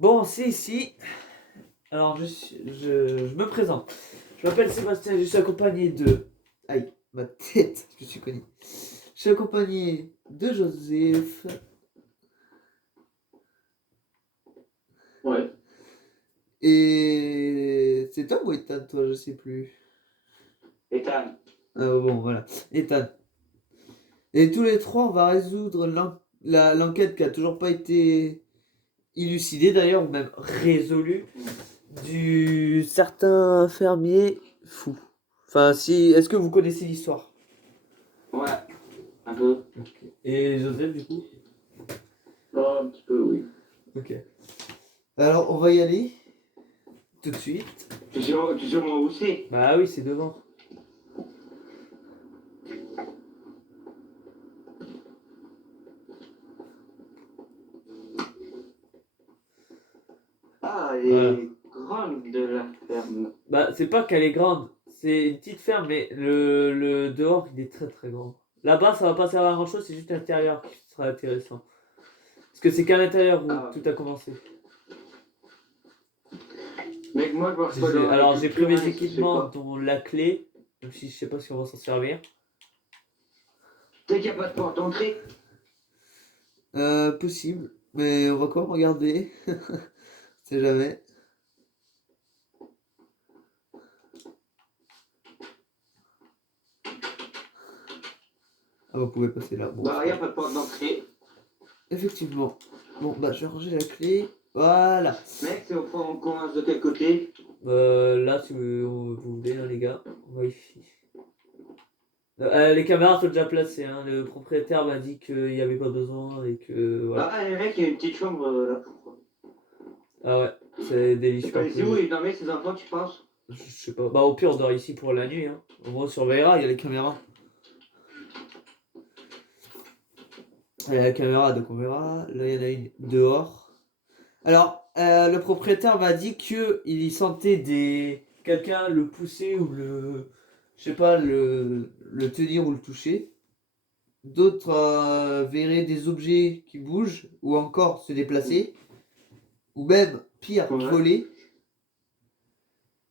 Bon, c'est ici. Alors, je me présente. Je m'appelle Sébastien, je suis accompagné de... Aïe, ma tête, je suis connu. Je suis accompagné de Joseph. Ouais. Et... C'est Tom ou Ethan, toi, je sais plus. Ethan. Ah bon, voilà. Ethan. Et tous les trois, on va résoudre l'enquête qui a toujours pas été élucidée d'ailleurs, ou même résolue, du certain fermier fou. Enfin, si... Est-ce que vous connaissez l'histoire? Ouais, un peu. Ok. Et Joseph, du coup? Oh, un petit peu, oui. Ok. Alors, on va y aller tout de suite. Tu sais moi où c'est? Bah oui, c'est devant. Ah, elle Voilà. est grande de la ferme. Bah, c'est pas qu'elle est grande, c'est une petite ferme, mais le dehors, il est très très grand. Là-bas, ça va pas servir à grand chose, c'est juste l'intérieur qui sera intéressant. Parce que c'est qu'à l'intérieur où Ah, tout a commencé. mec, moi je marche pas dans Alors, j'ai pris l'agriculture, mes hein, et ça se fait équipements, pas. dont la clé, même si je sais pas si on va s'en servir. Peut-être qu'il n'y a pas de porte d'entrée. Possible, mais on va quand même regarder. C'est jamais. Ah, vous pouvez passer là. Bon, Bah, c'est il pas n'y a grave. pas de porte d'entrée. Effectivement. Bon, bah, je vais ranger la clé. Voilà. Mec, c'est au fond, on commence de quel côté? Là, si vous voulez, hein, les gars, on va ici. Les caméras sont déjà placées, hein. Le propriétaire m'a dit qu'il n'y avait pas besoin et que voilà. Ah, les mecs, il y a une petite chambre là. Ah ouais, c'est C'est délicieux pas un ici où peu. ils dormaient ces enfants, tu penses? Je sais pas. Bah, au pire, on dort ici pour la nuit, hein. Au moins, on surveillera, il y a les caméras. Il y a la caméra, donc on verra. Là, il y en a une dehors. Alors, le propriétaire m'a dit que il y sentait quelqu'un le pousser ou je sais pas, le tenir ou le toucher. D'autres verraient des objets qui bougent ou encore se déplacer, ou même pire, Ouais. voler.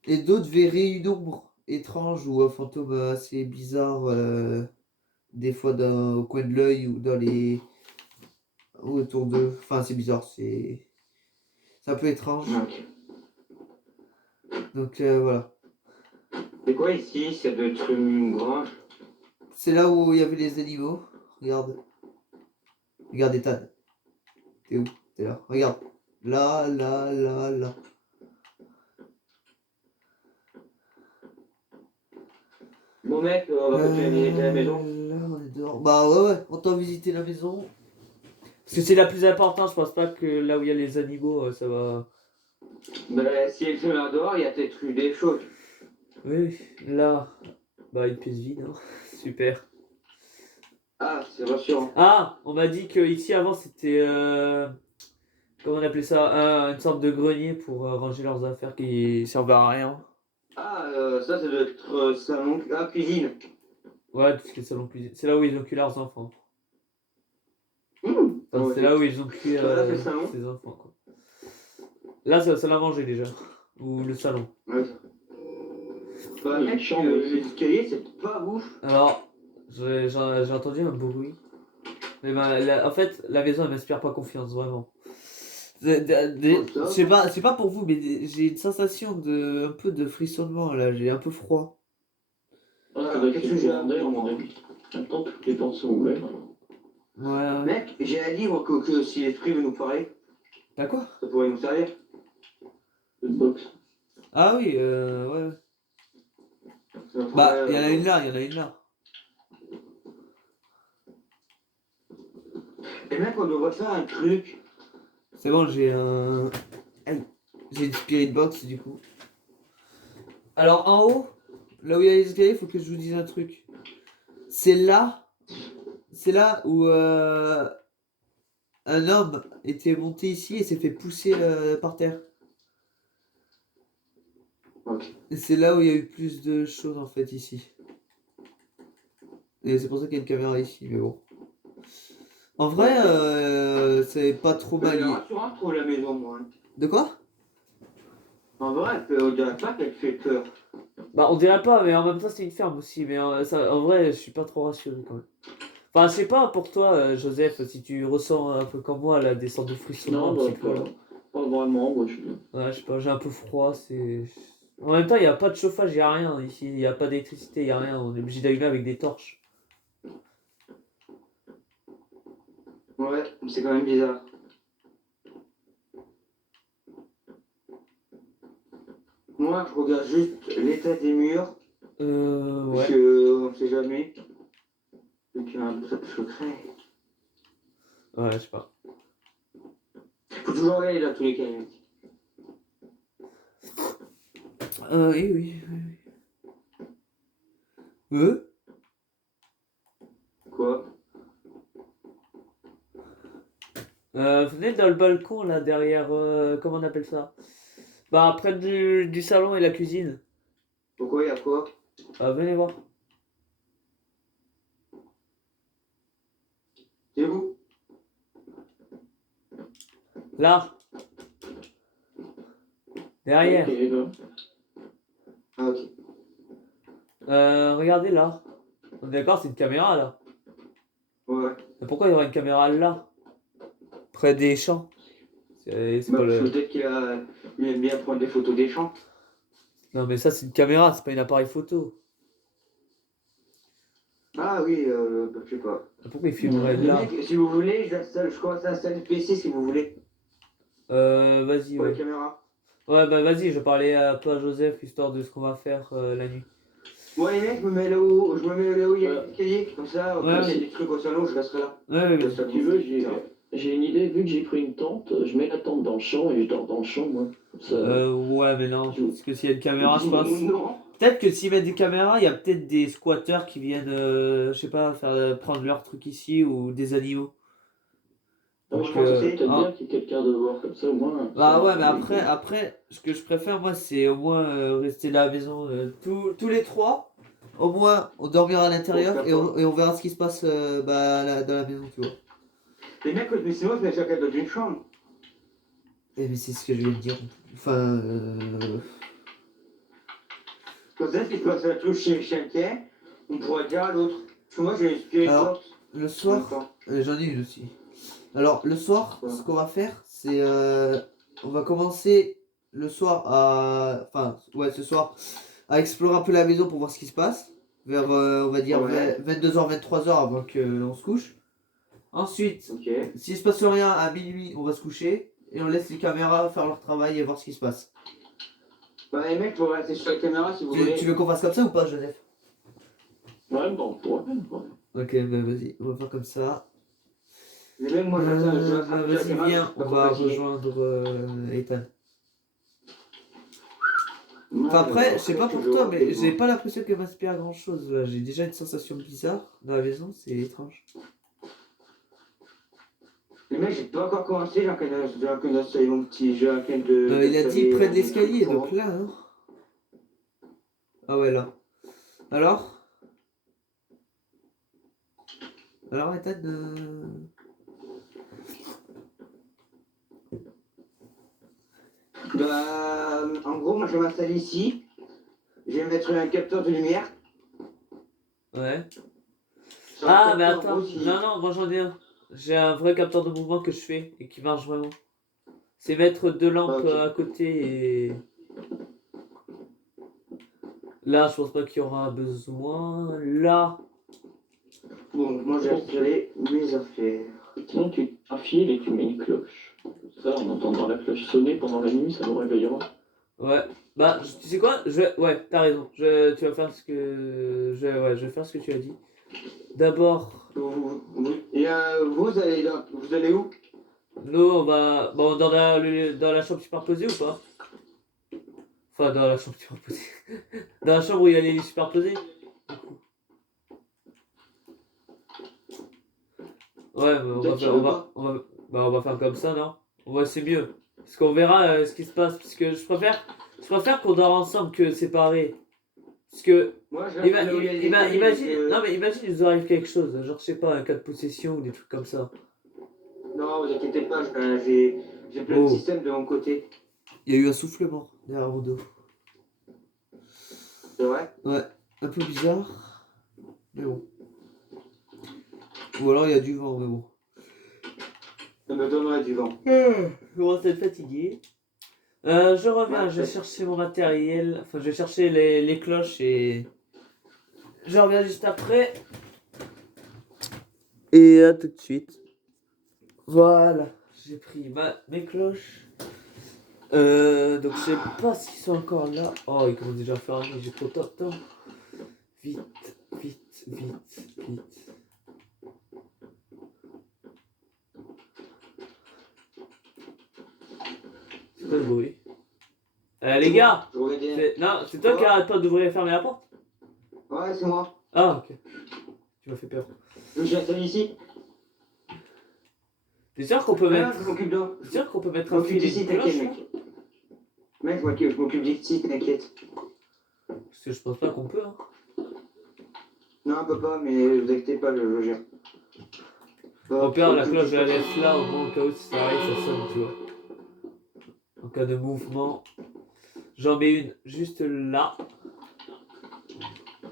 Et d'autres verraient une ombre étrange ou un fantôme assez bizarre, des fois au coin de l'œil ou dans les ou autour d'eux. Enfin, c'est bizarre, c'est un peu étrange. Ok. Donc voilà. C'est quoi ici? Ça doit être une grange. C'est là où il y avait les animaux. Regarde. Regarde, Ethan. T'es où? T'es là. Regarde. Là, là, là, là. Bon mec, on va continuer à visiter la maison. Là, on est dehors. Bah ouais, ouais. On t'a visité la maison. Parce que c'est la plus importante. Je pense pas que là où il y a les animaux, ça va. Bah, si elle se met dehors, il y a peut-être eu des choses. Oui, là. Bah, une pièce vide, hein. Super. Ah, c'est rassurant. Ah, on m'a dit que ici avant c'était comment on appelait ça, une sorte de grenier pour ranger leurs affaires qui servent à rien. Ah, ça doit être salon. Ah, cuisine. Ouais, tout ce qui est salon cuisine. C'est là où ils ont cuit leurs enfants. Enfin, Ouais, c'est là où ils ont cuit voilà, c'est le salon. ses enfants, quoi. Là, c'est la salle à manger déjà. Ou le salon. Ouais. Bah, mec, les escaliers, c'est pas ouf. Alors, j'ai entendu un bruit. Mais ben, en fait, la maison, elle m'inspire pas confiance, vraiment. Oh, Je ça sais va. pas, c'est pas pour vous, mais j'ai une sensation un peu de frissonnement là, j'ai un peu froid. Ah, qu'est-ce que j'ai à dire, mon avis? Attends, toutes les portes sont ouvertes. Ouais, ouais. Mec, j'ai un livre que si l'esprit veut nous parler, T'as quoi? ça pourrait nous servir. Une box. Ah oui, ouais. Ça Bah, il pourrait, y en a une là, il y en a une là. Et mec, on devrait faire un truc. C'est bon, j'ai un. Aïe. J'ai une spirit box du coup. Alors en haut, là où il y a les escaliers, il faut que je vous dise un truc. C'est là. C'est là où un homme était monté ici et s'est fait pousser par terre. Ok. Et c'est là où il y a eu plus de choses en fait ici. Et c'est pour ça qu'il y a une caméra ici, mais bon. En vrai, c'est pas trop mal. Rassurant, je trouve la maison, moi. De quoi? En vrai, on dirait pas qu'elle fait peur. Bah, on dirait pas, mais en même temps, c'est une ferme aussi. Mais ça, en vrai, je suis pas trop rassuré quand même. Enfin, je sais pas pour toi, Joseph, si tu ressens un peu comme moi la descente de frissons Non, un bah, petit peu là. pas vraiment, moi je suis bien. Ouais, je sais pas, j'ai un peu froid, c'est. En même temps, il n'y a pas de chauffage, il n'y a rien ici, il n'y a pas d'électricité, il n'y a rien. On est obligé d'allumer avec des torches. Ouais, c'est quand même bizarre. Moi, je regarde juste l'état des murs, parce Ouais. que on sait jamais. Donc, il y a un peu de secret. Ouais, je sais pas. Faut toujours regarder dans tous les cas, mec. Oui, oui, oui. Quoi? Venez dans le balcon là derrière, comment on appelle ça? Bah, près du salon et la cuisine. Pourquoi, il y a quoi? Venez voir. C'est vous? Là, derrière. Ok, là. Ah, ok. Regardez là. On est d'accord, c'est une caméra là. Ouais. Mais pourquoi il y aura une caméra là? Près des champs. C'est Bah, pas parce que le. peut-être il aime bien prendre des photos des champs. Non, mais ça, c'est une caméra, c'est pas une appareil photo. Ah oui, bah, je sais pas. Pourquoi il filmerait Les là? mecs, si vous voulez, je commence à installer le PC si vous voulez, Vas-y, pour la ouais. caméra. Ouais, bah vas-y, je parlais un peu à Joseph, histoire de ce qu'on va faire la nuit. Moi, les mecs, je me mets là où il y a l'escalier, comme ça, Ouais, quand il y a ouais. des trucs au salon, je resterai là. Ouais, Je vas-y. resterai si tu veux, j'ai une idée, vu que j'ai pris une tente, je mets la tente dans le champ et je dors dans le champ, moi. Comme ça, Ouais, mais non. Parce que s'il y a une caméra, je pense. Non. Peut-être que s'ils mettent des caméras, il y a peut-être des squatteurs qui viennent, je sais pas, prendre leur truc ici ou des animaux. Non, mais Donc, je pense que c'est peut-être hein. bien qu'il y ait quelqu'un de voir comme ça, au moins. Bah ça, ouais, mais les- après, ce que je préfère, moi, c'est au moins rester à la maison tous les trois. Au moins, on dormira à Pour l'intérieur faire et on verra ce qui se passe dans la maison, tu vois. Les mecs, mais sinon, je mets chacun dans une chambre. Eh, mais c'est ce que je viens de dire. Enfin, Comme ça, si je passe la touche chez chacun, on pourra dire à l'autre. Parce que moi, j'ai une alors, porte. le soir, j'en ai une aussi. Alors, le soir, Ouais. ce qu'on va faire, c'est. On va commencer le soir à. Enfin, ouais, ce soir, à explorer un peu la maison pour voir ce qui se passe. Vers, on va dire, Ouais. 22h, 23h avant qu'on se couche. Ensuite, Ok. s'il se passe rien à minuit, on va se coucher. Et on laisse les caméras faire leur travail et voir ce qui se passe. Bah, les mecs, faut rester sur la caméra si vous voulez. Tu veux qu'on fasse comme ça ou pas, Joseph? Ouais, bon, pour même, quoi. Ok, bah vas-y, on va faire comme ça. Les mecs, moi, je reste sur la Vas-y, caméra. viens, pas on trop va fatigué. rejoindre Ethan. Moi, Enfin, après, je sais pas pour toi, mais j'ai j'ai pas l'impression qu'elle m'inspire grand chose là. J'ai déjà une sensation bizarre dans la maison, c'est étrange. Les mecs, j'ai pas encore commencé, j'ai un d'installer mon petit jeu, un de. Il a dit près de l'escalier, donc là, non? Ah ouais, là. Alors? Alors, Ethan Bah, en gros, moi, je vais m'installer ici. Je vais mettre un capteur de lumière. Ouais. Sur un Ah, mais capteur, en attends, gros, si- non, non, moi j'en ai un. J'ai un vrai capteur de mouvement que je fais et qui marche vraiment. C'est mettre deux lampes Ok. à côté et. Là, je pense pas qu'il y aura besoin. Là. Bon, moi, j'ai installé mes affaires. Sinon, tu t'enfiles et tu mets une cloche. Ça, on entendra la cloche sonner pendant la nuit, ça nous réveillera. Ouais. Bah, tu sais quoi? Ouais, t'as raison. Tu vas faire ce que. Ouais, je vais faire ce que tu as dit. D'abord, Vous allez où? nous, on va. Bon, dans la chambre superposée ou pas? Enfin, dans la chambre superposée. Dans la chambre où il y a les lits superposés. Ouais, mais on va faire, on va faire comme ça, non? Ouais, c'est mieux. Parce qu'on verra ce qui se passe. Parce que je préfère qu'on dort ensemble que séparés. Parce que, Moi, je reste là où il y a les escaliers, imagine, donc, non mais imagine, il nous arrive quelque chose. Genre, je sais pas, un cas de possession ou des trucs comme ça. Non, vous inquiétez pas, j'ai plein de Oh. systèmes de mon côté. Il y a eu un soufflement derrière mon dos. C'est vrai? Ouais, un peu bizarre. Mais bon. Ou alors il y a du vent, mais bon. Ça me donnerait du vent. Je commence à être fatigué. Je reviens, Ouais, je vais c'est- chercher mon matériel. Enfin, je vais chercher les cloches et. Je reviens juste après. Et à tout de suite. Voilà, j'ai pris mes cloches. Donc je sais pas s'ils sont encore là. Oh, ils commencent déjà à faire nuit, j'ai trop de temps. Vite, vite, vite, vite. C'est quoi le bruit? Les gars! Je reviens. Non, c'est toi qui arrête pas d'ouvrir et fermer la porte? Ouais, c'est moi. Ah, ok. Tu m'as fait peur. Je j'installe ici. T'es sûr qu'on peut Ah, mettre. je m'occupe d'un. T'es sûr qu'on peut mettre Je un m'occupe fil et d'ici, une cloche t'inquiète, là? mec. Mec, je m'occupe d'ici, t'inquiète. Parce que je pense pas qu'on peut, hein. Non, on peut pas, mais vous inquiétez pas, je gère. Au pire, la cloche, je la laisse là, au moins au cas où si ça arrive, ça sonne, tu vois. En cas de mouvement. J'en mets une juste là.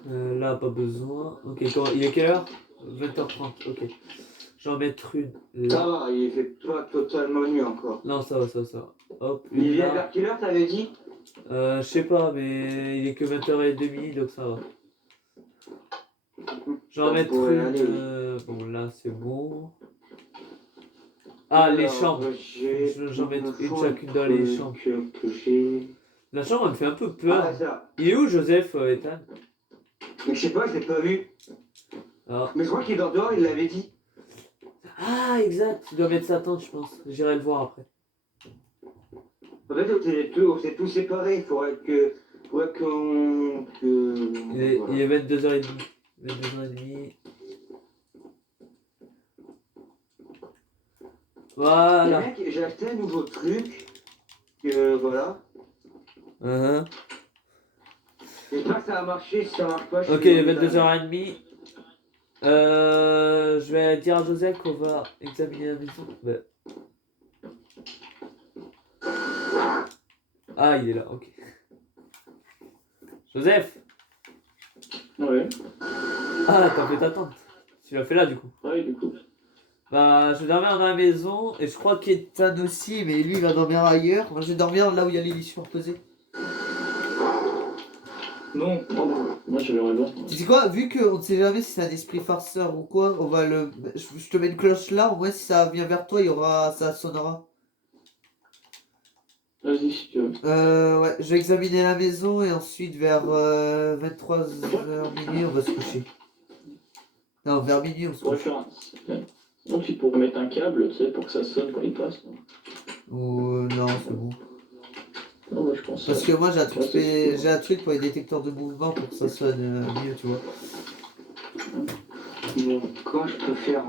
Là, pas besoin. Ok, il est quelle heure? 20h30, ok. J'en mettre une Ça là. va, il fait pas totalement nuit encore. Non, ça va, ça va, ça va. Hop, Il une vient là. vers quelle heure, t'avais dit? Je sais pas, mais il est que 20h30, donc ça va. J'en Ça mettre pourrait une. aller. Bon, là, c'est bon. Ah, les chambres. J'en mets une chacune dans les chambres. Que j'ai. La chambre, elle me fait un peu Ah, peur. ça. Il est où, Joseph, Ethan? Mais je sais pas, je l'ai pas vu. Ah. Mais je crois qu'il est dehors, il l'avait dit. Ah, exact. Tu dois mettre sa tente, je pense. J'irai le voir après. En fait, on s'est tous séparés. Il faudrait que. Faudrait qu'on. Que. Il est 22h30. 22h30. Voilà. Mais mec, j'ai acheté un nouveau truc. Voilà. Uh-huh. J'espère que ça va marcher. Si ça marche pas, je Ok, suis il est dans le 22h30. Je vais dire à Joseph qu'on va examiner la maison. Ouais. Ah, il est là, ok. Joseph! Ouais. Ah, t'as fait ta tente. Tu l'as fait là, du coup. Ouais, du coup. Bah, je vais dormir dans la maison et je crois qu'Ethan aussi, mais lui il va dormir ailleurs. Moi je vais dormir là où il y a les lits superposés. Non, moi je vais revoir. Tu sais quoi, vu qu'on ne sait jamais si c'est un esprit farceur ou quoi, on va le. Je te mets une cloche là, au moins si ça vient vers toi, il y aura. Ça sonnera. Vas-y si tu veux. Ouais, je vais examiner la maison et ensuite vers 23h minuit on va se coucher. Non, vers minuit on se couche. Donc tu pourrais mettre un câble, tu sais, pour que ça sonne quand il passe. Ou non, c'est bon. Non, moi je pense. Parce que moi j'ai un truc, Ouais, c'est j'ai un truc pour les détecteurs de mouvement pour que ça sonne mieux, tu vois. Bon, comment je peux faire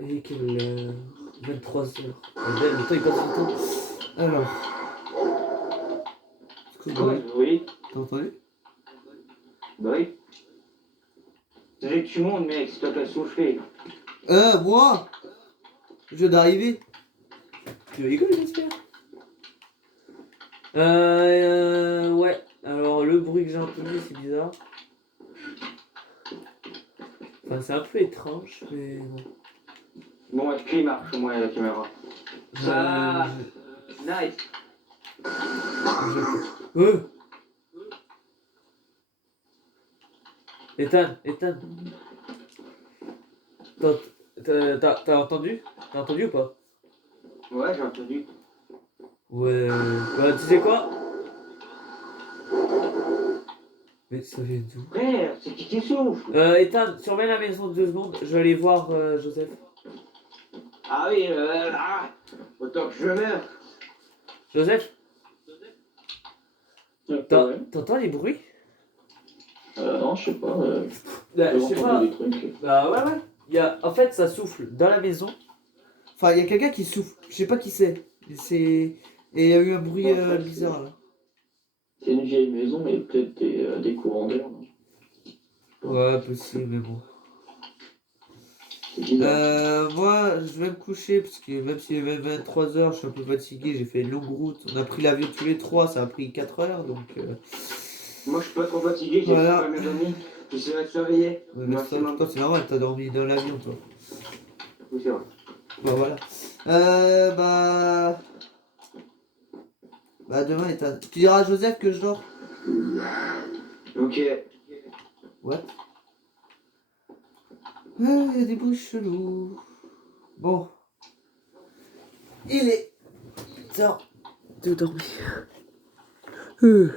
Et quelle heure? 23h. Le temps il passe vite. Alors. C'est quoi, Oui. t'as entendu? Bah oui. C'est que tu montes, mec, c'est toi qui as soufflé. Moi? Je viens d'arriver. Tu rigoles, j'espère? Ouais. Alors, le bruit que j'ai entendu, c'est bizarre. Enfin, c'est un peu étrange, mais bon. Bon, est-ce qu'il marche au moins la caméra? Ah, nice. Ethan. T'as entendu? T'as entendu ou pas? Ouais, j'ai entendu. Ouais. Bah, tu sais quoi? Mais ça vient d'où? Frère, c'est qui souffle? Ethan, surveille la maison 2 secondes. Je vais aller voir Joseph. Ah oui, autant que je meurs. Joseph? T'entends les bruits? Non, je sais pas. Je sais pas. Des trucs. Bah ouais. En fait, ça souffle dans la maison. Enfin, il y a quelqu'un qui souffle. Je sais pas qui c'est. Et il y a eu un bruit bizarre là. C'est une vieille maison et peut-être des courants d'air. Ouais, possible, mais bon. C'est bizarre. Moi, je vais me coucher parce que même s'il est même 23h, je suis un peu fatigué. J'ai fait une longue route. On a pris l'avion tous les trois, ça a pris 4 heures donc. Moi, je suis pas trop fatigué, j'ai Voilà. super bien dormi. J'essaierai de surveiller Ouais, au mais maximum. toi, c'est normal, t'as dormi dans l'avion, toi. Oui, c'est vrai. Bah voilà. Bah. Bah demain est un. Tu diras à Joseph que je dors? Ok. What? Il y a des bruits chelous. Bon. Il est temps de dormir. Euh...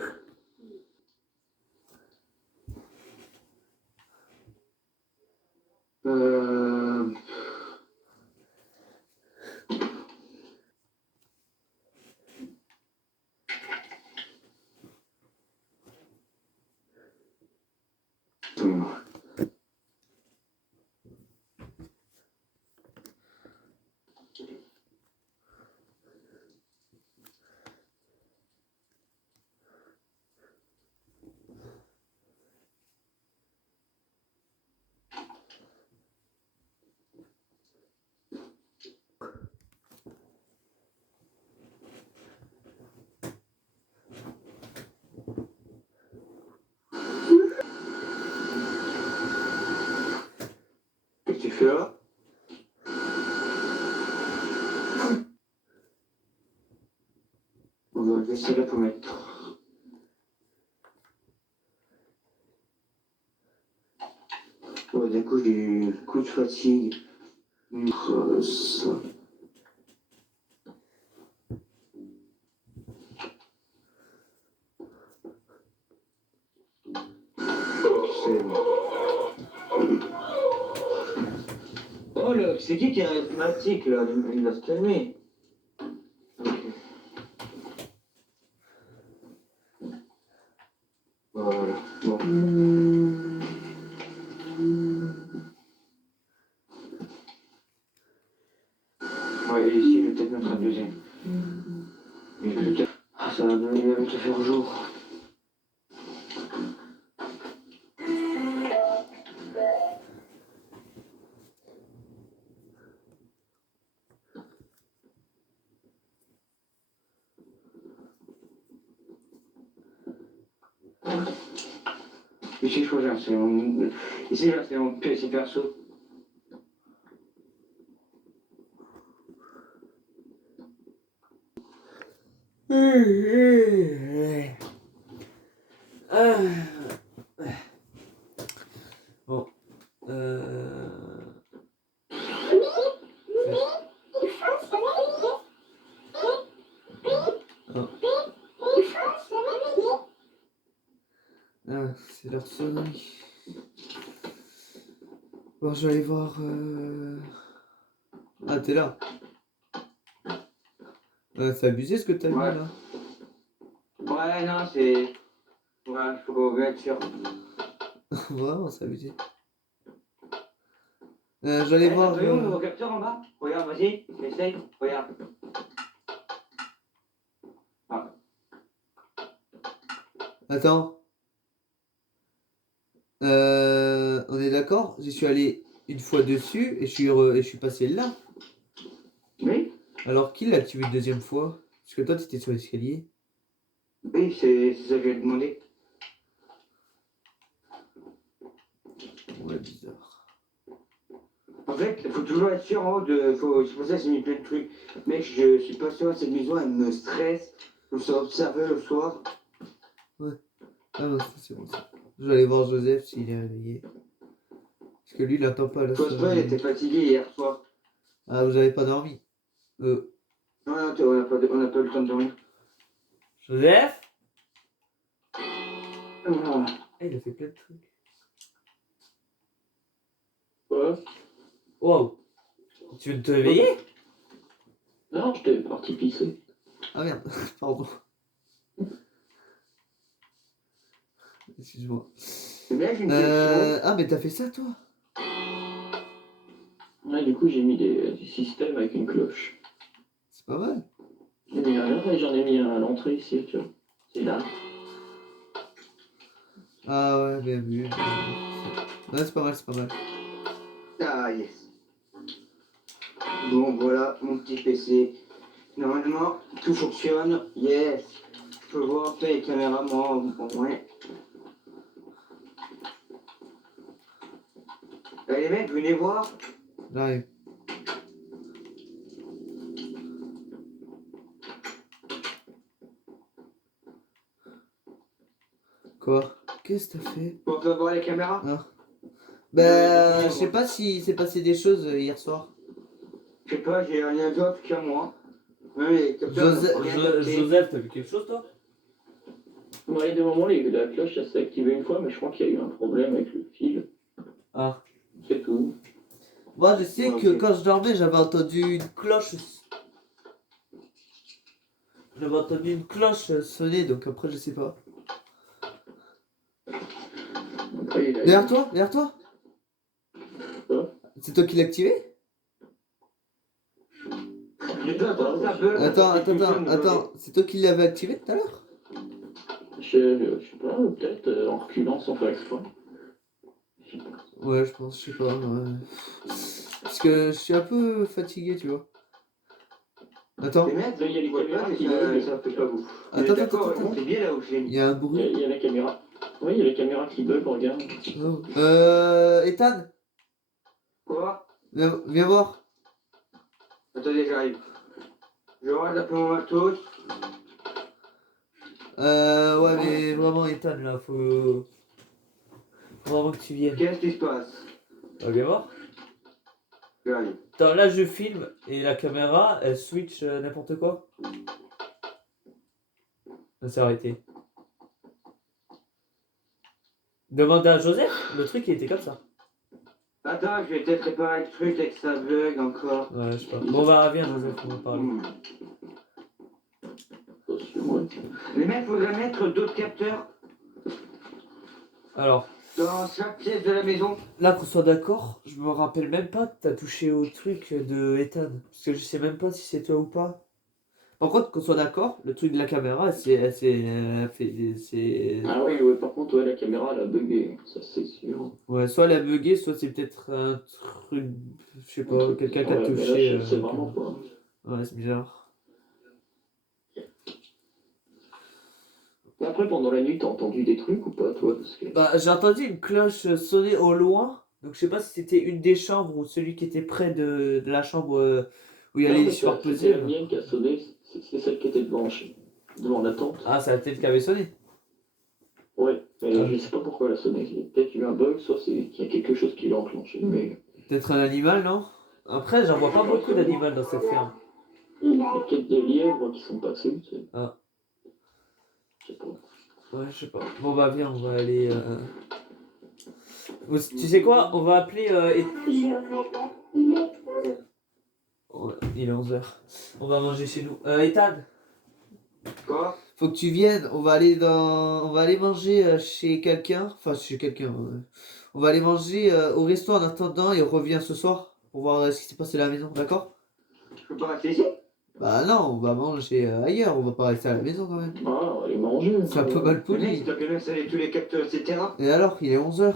Qu'est-ce que tu fais là? On va le laisser là pour mettre. Ouais, d'un coup, j'ai eu un coup de fatigue. Ça. Oh là, c'est qui est asthmatique là? Il va se calmer. Ok. Voilà. Bon. Ouais, et ici, je vais peut-être mettre un deuxième. Et je vais peut-être- Ah, ça va bientôt faire jour. Ici, je crois que j'ai installé mon... Ici, j'ai installé mon PC perso. Bon. Ah, c'est leur sonnerie. Bon, je vais aller voir. Ah, t'es là. C'est abusé ce que t'as mis Ouais. là. Ouais, non, c'est... Ouais, faut bien être sûr. Vraiment, c'est abusé. J'allais Eh, t'as voir. pas vu mon nouveau capteur en bas? Regarde, vas-y, essaye, regarde. Ah. Attends. On est d'accord? J'y suis allé une fois dessus et et je suis passé là. Oui? Alors qui l'a activé une deuxième fois? Parce que toi, t'étais sur l'escalier. Oui, c'est ça que je vais te demander. Ouais, bizarre. En fait, il faut toujours être sûr en haut de... Faut... C'est pour ça que j'ai mis plein de trucs. Mec, je suis pas sûr, cette maison, elle me stresse. Je me suis observé le soir. Ouais. Ah non, c'est bon ça. Je vais aller voir Joseph s'il est réveillé. Parce que lui, il n'entend pas la Toi, il était sonnerie. fatigué hier soir. Ah, vous avez pas dormi? Non, non, on n'a pas eu le temps de dormir. Joseph? Ah. Ah, il a fait plein de trucs. Ouais. Wow. Tu veux te réveiller? Non, j'étais parti pisser. Ah merde, pardon. Excuse-moi. Là, j'ai une question. Ah, mais t'as fait ça, toi? Ouais, du coup, j'ai mis des systèmes avec une cloche. C'est pas mal. J'ai mis un là et j'en ai mis un à l'entrée ici, tu vois. C'est là. Ah ouais, bien vu, bien vu. Ouais, c'est pas mal, c'est pas mal. Ah, yes. Bon, voilà mon petit PC. Normalement, tout fonctionne. Yes. Je peux voir les caméras, moi, au moins. Les mecs, venez voir. J'arrive. Quoi? Qu'est-ce que t'as fait? On peut voir les caméras. Ah. Ben, je sais pas si s'est passé des choses hier soir. Je sais pas, j'ai rien d'autre qu'à moi. Même les capteurs n'ont rien capté. Joseph, t'as vu quelque chose toi? Ouais, des moments, la cloche, elle s'est activée une fois, mais je crois qu'il y a eu un problème avec le fil. Ah. C'est tout. Moi, je sais Ouais, que ok. quand je dormais, j'avais entendu une cloche. J'avais entendu une cloche sonner, donc après, je sais pas. Après, il a Derrière toi? Derrière toi? Quoi? C'est toi qui l'as activé? Attends. C'est toi qui l'avais activé tout à l'heure? Je sais pas, peut-être en reculant sans faire exprès. Ouais, je pense, je sais pas. Ouais. Parce que je suis un peu fatigué, tu vois. Attends. Les mecs, Là, il y a les vous voyez caméras pas, qui mais bug. ça fait pas vous. Attends. C'est bien là où je l'ai Il mis. y a un Il y a, bruit. il y a la caméra. Oui, il y a les caméras qui bug, regarde. Oh. Ethan, Quoi? viens voir. Attendez, j'arrive. Je range un peu mon matos. Ouais, mais vraiment, Ethan, là, faut vraiment que tu viennes. Qu'est-ce qui se passe? Viens voir. J'arrive. Attends, là, je filme et la caméra, elle switch n'importe quoi. Ça s'est arrêté. Demande à Joseph, le truc, il était comme ça. Attends, je vais peut-être réparer le truc avec ça bug encore. Ouais, je sais pas. Bon, bah, viens, Joseph, on va parler. Attention, ouais. Les mecs, faudrait mettre d'autres capteurs Alors, dans chaque pièce de la maison. là, qu'on soit d'accord, je me rappelle même pas que t'as touché au truc de Ethan. Parce que je sais même pas si c'est toi ou pas. Par contre, qu'on soit d'accord, le truc de la caméra, c'est. Ah oui, ouais, par contre, ouais, la caméra, elle a bugué, ça c'est sûr. Ouais, soit elle a bugué, soit c'est peut-être un truc. Je sais pas, quelqu'un qui a Ouais, mais là, touché. je sais la vraiment caméra. pas. Ouais, c'est bizarre. Après, pendant la nuit, t'as entendu des trucs ou pas, toi? Parce que... Bah, j'ai entendu une cloche sonner au loin. Donc, je sais pas si c'était une des chambres ou celui qui était près de la chambre où il y a Non, les mais c'était la superposibles. mienne qui a sonné, c'est celle qui était devant la tente. Ah, c'est la tête qui avait sonné. Ouais, mais Ah. je sais pas pourquoi elle a sonné. Il y a peut-être eu un bug, soit c'est qu'il y a quelque chose qui l'a enclenché, mais... Peut-être un animal, non? Après, j'en vois pas beaucoup d'animaux dans cette ferme. Il y a peut-être des lièvres qui sont passés, tu sais. Ah. Je sais pas. Ouais, je sais pas. Bon, bah, viens, on va aller. Tu sais quoi? On va appeler. Il est 11h. On va manger chez nous. Ethan, Quoi? faut que tu viennes. On va aller on va aller manger chez quelqu'un. Enfin, chez quelqu'un. On va aller manger au resto en attendant et on revient ce soir pour voir ce qui s'est passé à la maison, d'accord? Je peux pas rester ici? Bah non, on va manger ailleurs. On va pas rester à la maison quand même. Ah, on va aller manger. C'est un peu mal Les mecs, poli. tu dois bien installer tous les capteurs, etc. Et alors, il est 11h.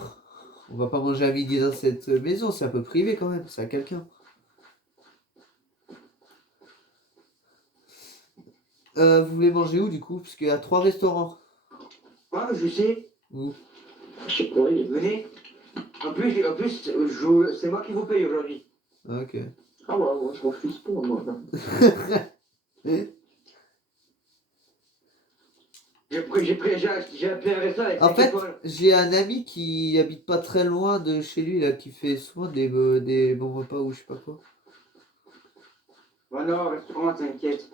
On va pas manger à midi dans cette maison. C'est un peu privé quand même. C'est à quelqu'un. Vous voulez manger où du coup? Parce qu'il y a 3 restaurants. Ouais, je sais. Où? Je sais pas, Venez. En plus, c'est moi qui vous paye aujourd'hui. Ah, ok. Ah ouais, ouais, je refuse pas, moi. J'ai appelé un resto avec En 5 fait, étoiles. j'ai un ami qui habite pas très loin de chez lui, là, qui fait souvent des bons repas ou je sais pas quoi. Oh non, restaurant, t'inquiète.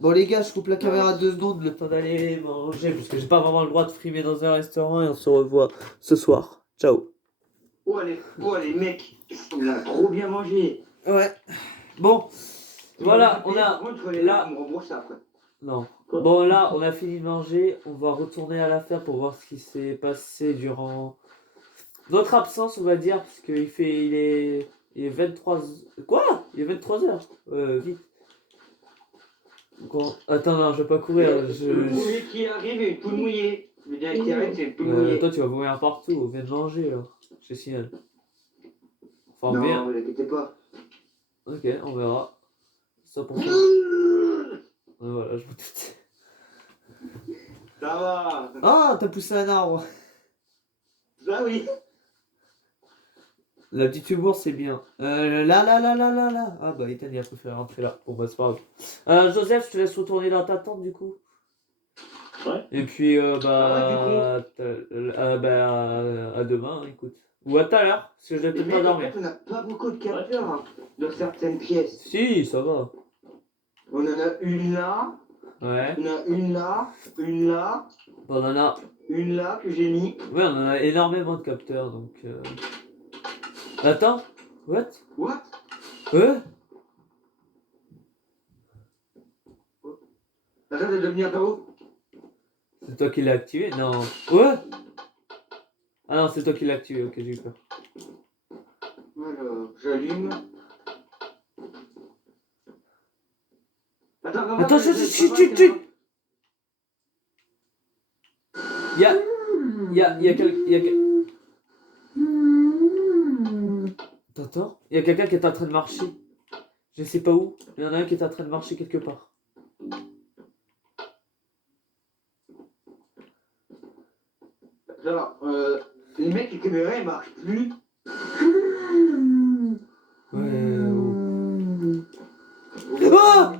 Bon, les gars, je coupe la caméra 2 secondes, le temps d'aller manger, parce que j'ai pas vraiment le droit de frimer dans un restaurant et on se revoit ce soir. Ciao. Oh, les mecs, on a trop bien mangé. Ouais. Bon, voilà, on a. Par contre, les là- là, on me rembourse après. Non. Bon, là, on a fini de manger. On va retourner à la ferme pour voir ce qui s'est passé durant notre absence, on va dire, parce qu'il il est 23. Quoi? Il est 23h. Vite. Attends, non, je vais pas courir. Une poule qui arrive et une poule mouillée. Le direct, c'est plus Toi, tu vas vomir partout. Viens de manger, là. Je te signale. Enfin, Non, viens. vous inquiétez pas. Ok, on verra. Ça pour ça. Ouais, voilà, je me doute. Ça va. Ah, t'as poussé un arbre. Ça oui. La petite humour, c'est bien. Là. Ah bah, Ethan, il a préféré rentrer là. Bon, bah, c'est pas grave. Joseph, je te laisse retourner dans ta tente, du coup. Ouais. Et puis, Ah à demain, écoute. Ou à tout à l'heure, parce que je vais Mais peut-être pas mec, en dormir. fait, on n'a pas beaucoup de capteurs hein, dans certaines pièces. Si, ça va. On en a une là, Ouais. on a une là, une là, Bon, on en a... une là que j'ai mis. Ouais, on en a énormément de capteurs, donc... Attends. What? What? Arrête de devenir là-haut. C'est toi qui l'as activé? Non. Ouais? Ah non, c'est toi qui l'as activé, ok, j'ai eu peur. Alors, j'allume. Attends, Attends, chut. T'entends? Il y a quelqu'un qui est en train de marcher. Je sais pas où. Il y en a un qui est en train de marcher quelque part. Alors, les mecs, les caméras, elles marchent plus. Ouais. Ah!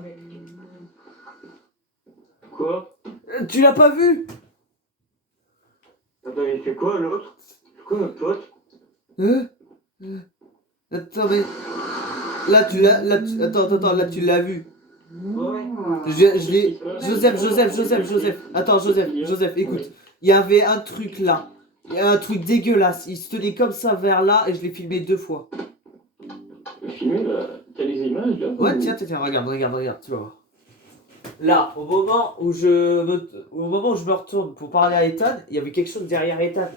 Quoi? Tu l'as pas vu? Attends, il fait quoi l'autre? C'est quoi notre pote? Attends, mais... Attends, là, tu l'as vu. Ouais. Je l'ai... Joseph. Attends, Joseph, écoute. Il y avait un truc là. Il y a un truc dégueulasse. Il se tenait comme ça vers là et je l'ai filmé 2 fois. Le filmer, là, t'as les images là? Ouais, tiens, regarde, tu vas voir. Là, au moment où je me retourne pour parler à Ethan, il y avait quelque chose derrière Ethan.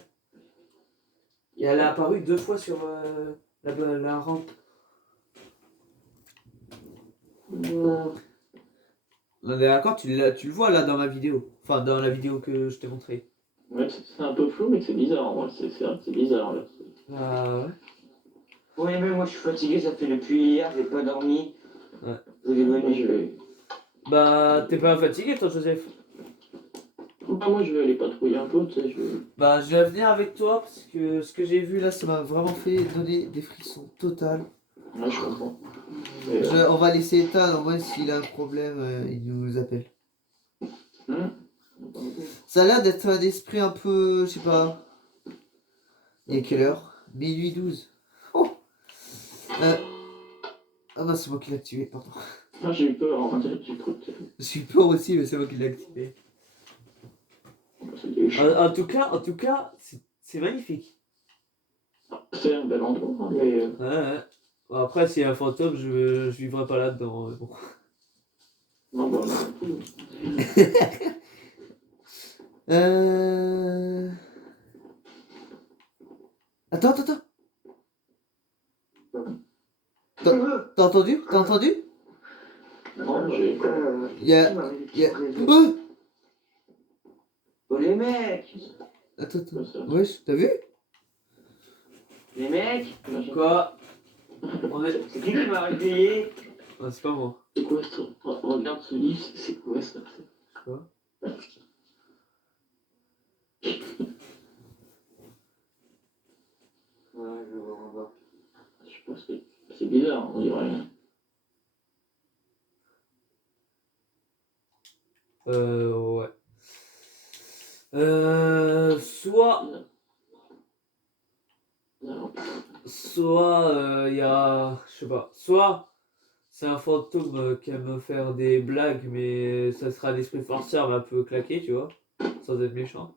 Et elle est apparue 2 fois sur la rampe. On est d'accord, tu le vois là dans ma vidéo. Enfin, dans la vidéo que je t'ai montrée. Ouais, c'est un peu flou, mais c'est bizarre. En vrai. C'est vrai que c'est bizarre là. Ouais. Ouais, mais moi je suis fatigué, ça fait depuis hier, j'ai pas dormi. Ouais. J'ai des bonnes Moi, nuits. je vais... Bah, t'es pas fatigué toi, Joseph? moi, je vais aller patrouiller un peu, tu sais. Bah, je vais venir avec toi parce que ce que j'ai vu là, ça m'a vraiment fait donner des frissons total. Ouais, je comprends. On va laisser Ethan, au moins s'il a un problème, il nous appelle. Ça a l'air d'être un esprit un peu, je sais pas. Il est quelle heure? Minuit 12. Oh! Ah non, c'est moi qui l'ai activé, pardon. Moi, j'ai eu peur, en fait, j'ai cru que J'ai eu peur aussi, mais c'est moi qui l'ai activé. En tout cas, c'est magnifique. C'est un bel endroit, mais... Ouais. Bon, après, s'il y a un fantôme, je vivrai pas là-dedans. Bon. Non, bah, Attends. T'as entendu? non, j'ai... Il y a... Oh les mecs! Attends. Wesh, t'as vu? Les mecs! Quoi? C'est qui m'a réveillé? Ah, c'est pas moi. C'est quoi ça? Regarde ce livre, c'est quoi ça? Quoi? Ouais, je vois en bas. Je sais pas, c'est bizarre, on dirait rien. Ouais. Soit il y a, je sais pas, soit c'est un fantôme qui aime me faire des blagues, mais ça sera un esprit farceur, mais un peu claqué, tu vois, sans être méchant.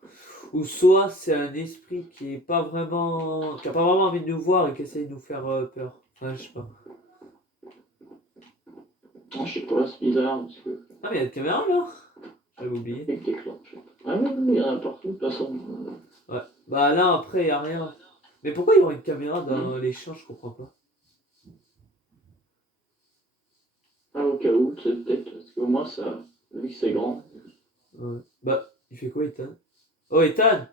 Ou soit c'est un esprit qui a pas vraiment envie de nous voir et qui essaye de nous faire peur. Enfin, je sais pas. Non, je sais pas, c'est bizarre, parce que... Ah, mais il y a une caméra là? J'avais oublié. Avec des cloches. Ah oui, il y en a partout, de toute façon. Ouais. Bah là, après, il y a rien. Mais pourquoi il y aurait une caméra dans les champs, je comprends pas. Ah, au cas où, peut-être, parce qu'au moins, ça... Vu que c'est grand... Ouais. Bah, il fait quoi, Ethan? Oh, Ethan,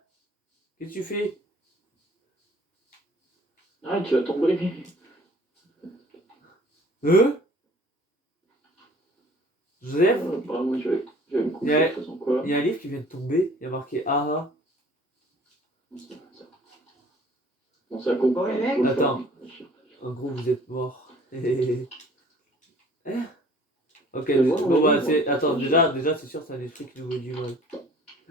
qu'est-ce que tu fais? Ah, tu vas tomber. Joseph, Bah, moi, je vais me coucher, de toute façon, quoi. il y a un livre qui vient de tomber, il y a marqué Ah. Bon, ça comprend. Ouais, mec. Attends. En gros, vous êtes mort. Hein? Ok, C'est bon, bon on bah est c'est. bon, Attends, c'est déjà c'est sûr c'est un esprit qui nous veut du mal.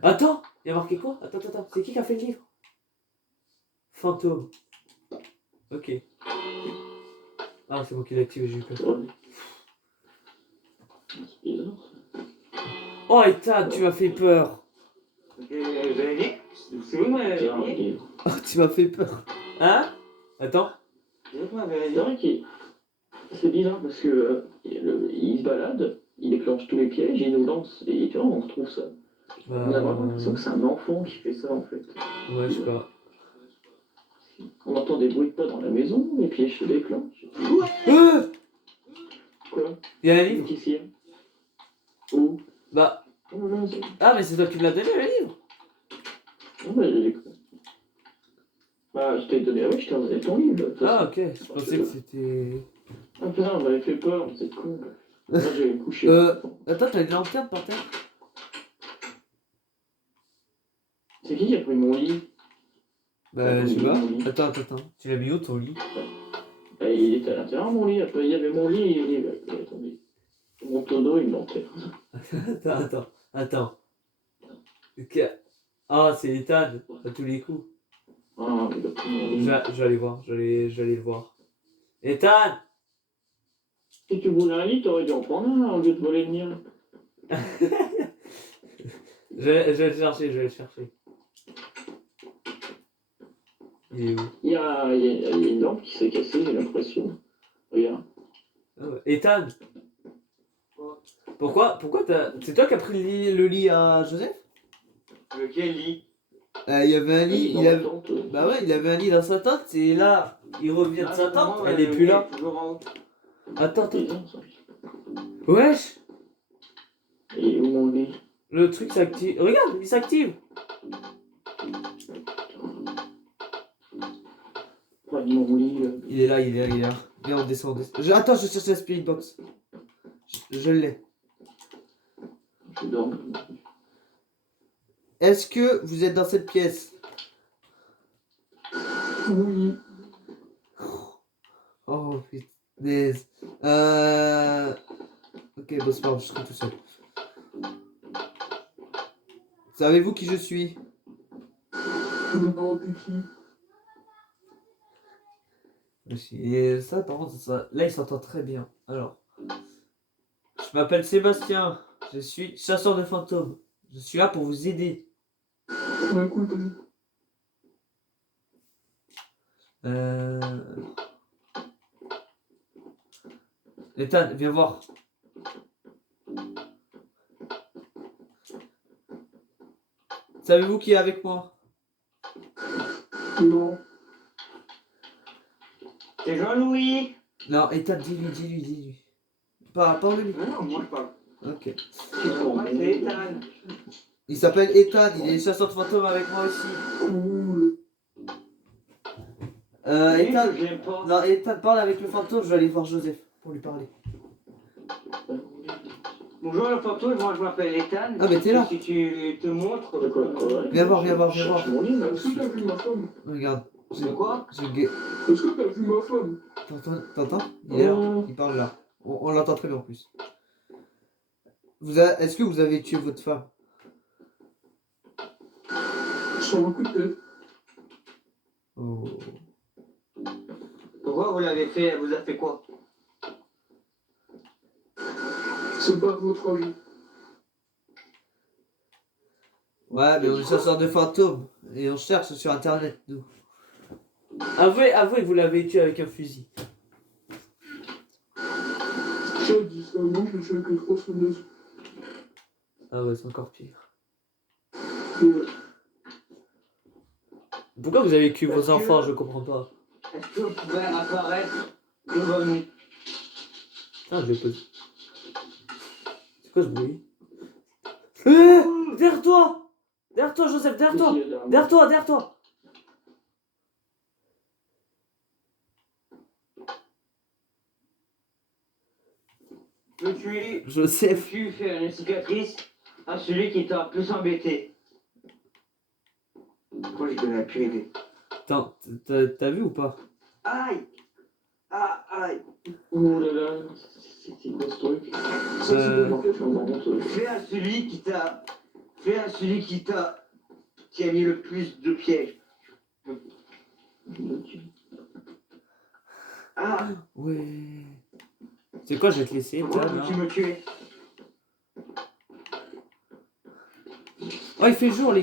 Attends! Il y a marqué quoi? Attends, c'est qui a fait le livre? Fantôme. Ok. Ah, c'est moi qui l'ai activé, j'ai eu peur. Ouais. C'est bizarre. Oh, Ethan, tu m'as fait peur! J'avais dit. C'est vous qui m'avez C'est un dit. livre. Oh, tu m'as fait peur. Hein? Attends. C'est vous qui m'avez C'est dit. vrai qu'il c'est bizarre parce que il se balade, il déclenche tous les pièges, il nous lance et tu vois, on retrouve ça. On a vraiment l'impression que c'est un enfant qui fait ça en fait. Ouais, je sais pas. On entend des bruits de pas dans la maison, les pièges se déclenchent. Quoi? Il y a un livre? Qu'est-ce qu'il y a? Où? Bah. Oh là là, c'est. Ah, mais c'est toi qui me l'as donné le livre? Ah bah, bah, je t'ai donné, ouais, je t'ai donné ton livre. De toute Ah, façon. ok. Je pensais que c'était. Ah putain, on m'avait fait peur, c'est con. Moi j'allais me coucher. Attends, t'as une lanterne par terre? C'est qui a pris mon lit? Bah, je sais pas. Attends. Tu l'as mis où ton lit? Il était à l'intérieur mon lit, après il y avait mon lit et attendez. Mon tonneau il m'enterre. Attends. Ok. Ah, c'est Ethan, à tous les coups. Ah, il a pris mon lit. Je vais aller voir, je vais aller le voir. Ethan! Si tu voulais un lit, t'aurais dû en prendre un au lieu de voler le mien. Je vais le chercher. Il est où? Il y a une lampe qui s'est cassée, j'ai l'impression. Regarde. Ah ouais. Ethan! Pourquoi t'as. C'est toi qui as pris le lit à Joseph? Lequel lit? Il y avait un lit, Dans il la avait. tente, Bah ouais, il avait un lit dans sa tente, et là, il revient de sa tente, elle est le plus lit là. est toujours en haut. Attends. c'est bizarre, ça. Wesh! Et où mon lit? Le truc s'active. Regarde, il s'active! Prends mon lit là. Il est là. Viens, on descend. Attends, je cherche la spirit box. Je l'ai. Je dors. Est-ce que vous êtes dans cette pièce? Oui. Oh putain. Ok, bon, c'est pas grave, je serai tout seul. Savez-vous qui je suis? Non, Et ça, par contre, là, il s'entend très bien. Alors, je m'appelle Sébastien. Je suis chasseur de fantômes. Je suis là pour vous aider. Ethan, viens voir. Savez-vous qui est avec moi? Non. C'est Jean-Louis. Non, Ethan, dis-lui. Pas lui. Non, moi je parle. Ok. Moi c'est Ethan. Il s'appelle Ethan, il est chasseur de fantômes avec moi aussi. Ethan, Je l'aime pas. non, Ethan, parle avec le fantôme, je vais aller voir Joseph pour lui parler. Bonjour le fantôme, moi je m'appelle Ethan. Ah, mais t'es là. Si tu te montres. De quoi? Viens voir. Cherche mon lit là. Est-ce que t'as vu ma femme? Regarde. De quoi? Est-ce que t'as vu ma femme? T'entends? Il est là, il parle là. On l'entend très bien en plus. Est-ce que vous avez tué votre femme? Sur un coup de tête. Oh. Pourquoi vous l'avez fait? Elle vous a fait quoi? C'est pas votre avis. Ouais, mais on est chasseurs de fantômes. Et on cherche sur internet, nous. Avouez que vous l'avez tué avec un fusil. Ça dit ça, non, je l'ai tué avec une tronçonneuse. Ah ouais, c'est encore pire. Ouais. Pourquoi vous avez tué vos Parce que- enfants? Je comprends pas. Est-ce que vous pouvez apparaître devant nous? Ah, je l'ai posé. C'est quoi ce bruit? Vers toi! Derrière toi, Joseph, derrière toi. Derrière toi, derrière toi. Joseph. Peux-tu faire une cicatrice à celui qui t'a plus embêté? Pourquoi j'ai donné la pire idée? Attends, t'as vu ou pas? Aïe! Ah, aïe! Oh là là, c'est quoi ce truc? Fais à celui qui t'a. Fais à celui qui a mis le plus de pièges. Ah! Ouais. C'est quoi, je vais te laisser. Pourquoi là, non. veux-tu me tuer? Oh, il fait jour, les gars.